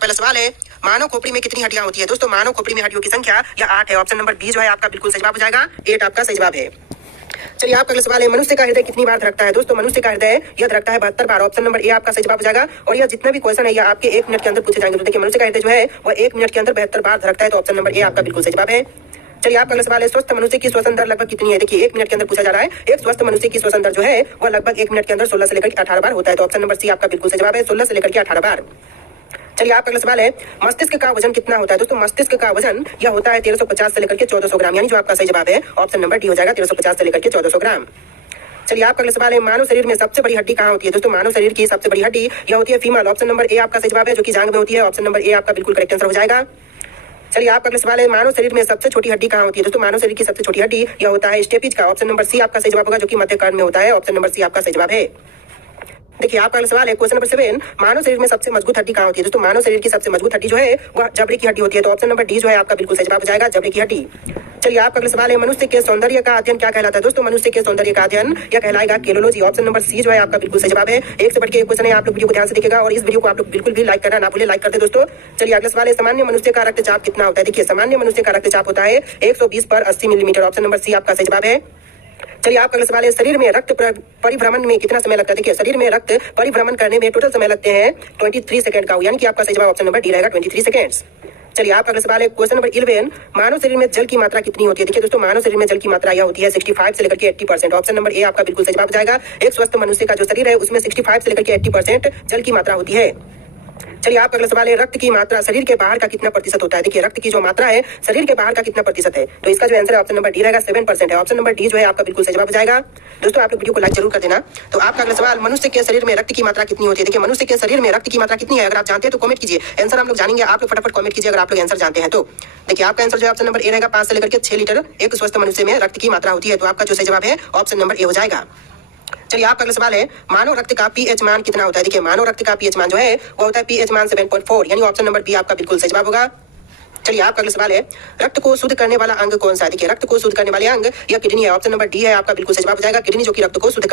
पहला सवाल है, मानव खोपड़ी में कितनी हड्डियां होती है? दोस्तों मानव खोपड़ी में हड्डियों की संख्या या 8 है। ऑप्शन नंबर बी जो है आपका बिल्कुल सही जवाब हो जाएगा। 8 आपका सही जवाब है। चलिए आपका अगला सवाल है, मनुष्य का हृदय कितनी बार धड़कता है? दोस्तों मनुष्य का हृदय यह धड़कता है 72 बार। ऑप्शन नंबर ए आपका सही जवाब हो जाएगा। और यह जितने भी क्वेश्चन है यह आपके 1 मिनट के अंदर पूछे जाएंगे। तो देखिए मनुष्य का हृदय जो है वह 1 मिनट के अंदर 72 बार धड़कता है। तो ऑप्शन नंबर ए आपका बिल्कुल सही जवाब है। चलिए आपका अगला सवाल है, स्वस्थ मनुष्य की श्वसन दर लगभग कितनी है? देखिए 1 मिनट के अंदर पूछा जा रहा है। एक स्वस्थ मनुष्य की श्वसन दर जो है वह लगभग 1 मिनट के अंदर 16 से लेकर 18 बार होता है। तो ऑप्शन नंबर सी आपका बिल्कुल सही जवाब है, 16 से लेकर 18 बार। चलिए आपका अगला सवाल है, मस्तिष्क का वजन कितना होता है? दोस्तों मस्तिष्क का वजन यह होता है 1350 से लेकर के 1400 ग्राम, यानी जो आपका सही जवाब है ऑप्शन नंबर डी हो जाएगा, 1350 से लेकर के 1400 ग्राम। चलिए आपका अगला सवाल है, मानव शरीर में सबसे बड़ी हड्डी कहाँ होती है? दोस्तों मानव शरीर की सबसे बड़ी हड्डी यह होती है फीमर। ऑप्शन नंबर ए आपका सही जवाब है, जो कि जांघ में होती है। ऑप्शन नंबर ए आपका बिल्कुल करेक्ट आंसर हो जाएगा। चलिए आपका अगला सवाल है, मानव शरीर में सबसे छोटी हड्डी कहाँ होती है? दोस्तों मानव शरीर की सबसे छोटी हड्डी यह होता है स्टेपिज का। ऑप्शन नंबर सी आपका सही जवाब होगा, जो कि मध्य कर्ण में होता है। ऑप्शन नंबर सी आपका सही जवाब है। देखिए आपका अगला सवाल है, क्वेश्चन नंबर 7, मानव शरीर में सबसे मजबूत हड्डी कहाँ होती है? दोस्तों मानव शरीर की सबसे मजबूत हड्डी जो है वह जबड़े की हड्डी होती है। तो ऑप्शन नंबर डी जो है आपका बिल्कुल सही जवाब हो जाएगा, जबड़े की हड्डी। चलिए आपका अगला सवाल है, मनुष्य के सौंदर्य का अध्ययन क्या कहलाता है? दोस्तों मनुष्य के सौंदर्य का अध्ययन यह कहलाएगा केलोलॉजी। ऑप्शन नंबर सी जो है आपका बिल्कुल सही जवाब है। एक से बढ़ के एक क्वेश्चन है, आप लोग वीडियो को ध्यान से देखिएगा और इस वीडियो को आप लोग बिल्कुल भी लाइक करना ना भूले, लाइक कर दे दोस्तों। चलिए अगला सवाल है, सामान्य मनुष्य का रक्तचाप कितना होता है? देखिए सामान्य मनुष्य का रक्तचाप होता है 120 पर 80 मिलीमीटर। ऑप्शन नंबर सी आपका सही जवाब है। चलिए आपका अगला सवाल है, शरीर में रक्त परिभ्रमण में कितना समय लगता है? देखिए शरीर में रक्त परिभ्रमण करने में टोटल समय लगते हैं 23 सेकंड का, यानी कि आपका सही जवाब ऑप्शन नंबर डी रहेगा, 23 सेकंड्स। चलिए आपका अगला सवाल है, क्वेश्चन नंबर 11, मानव शरीर में जल की मात्रा कितनी होती है? देखिए दोस्तों मानव शरीर में जल की मात्रा यह होती है 65 से लेकर के 80%। ऑप्शन नंबर ए आपका बिल्कुल सही जवाब हो जाएगा। एक स्वस्थ मनुष्य का जो शरीर है उसमें 65 से लेकर के 80% जल की मात्रा होती है। चलिए आपका अगला सवाल है, रक्त की मात्रा शरीर के बाहर का कितना प्रतिशत होता है? देखिए रक्त की जो मात्रा है शरीर के बाहर का कितना प्रतिशत है? तो इसका जो आंसर है ऑप्शन नंबर डी रहेगा, 7% है। ऑप्शन नंबर डी जो है आपका बिल्कुल सही जवाब हो जाएगा। दोस्तों आप लोग वीडियो को लाइक जरूर कर देना। तो आपका अगला सवाल, मनुष्य के शरीर में रक्त की मात्रा कितनी होती है? देखिए मनुष्य के शरीर में रक्त की मात्रा कितनी है? अगर आप जानते हैं तो कमेंट कीजिए, आंसर हम लोग जानेंगे। आप लोग फटाफट कमेंट कीजिए अगर आप लोग आंसर जानते हैं तो। देखिए आपका आंसर जो है ऑप्शन नंबर ए रहेगा, 5 से लेकर के 6 लीटर एक स्वस्थ मनुष्य में रक्त की मात्रा होती है। तो आपका जो सही जवाब है ऑप्शन नंबर ए हो जाएगा। चलिए आपका अगला सवाल है, मानव रक्त का पीएच मान कितना होता है? देखिए मानव रक्त का पीएच मान जो है वो होता है पीएच मान 7.4, यानी ऑप्शन नंबर बी आपका बिल्कुल सही जवाब होगा। चलिए आपका अगला सवाल है, रक्त को शुद्ध करने वाला अंग कौन सा है? देखिए रक्त को शुद्ध करने वाले अंग या किडनी है। ऑप्शन नंबर डी है आपका बिल्कुल सही जवाब हो जाएगा, किडनी जो कि रक्त को शुद्ध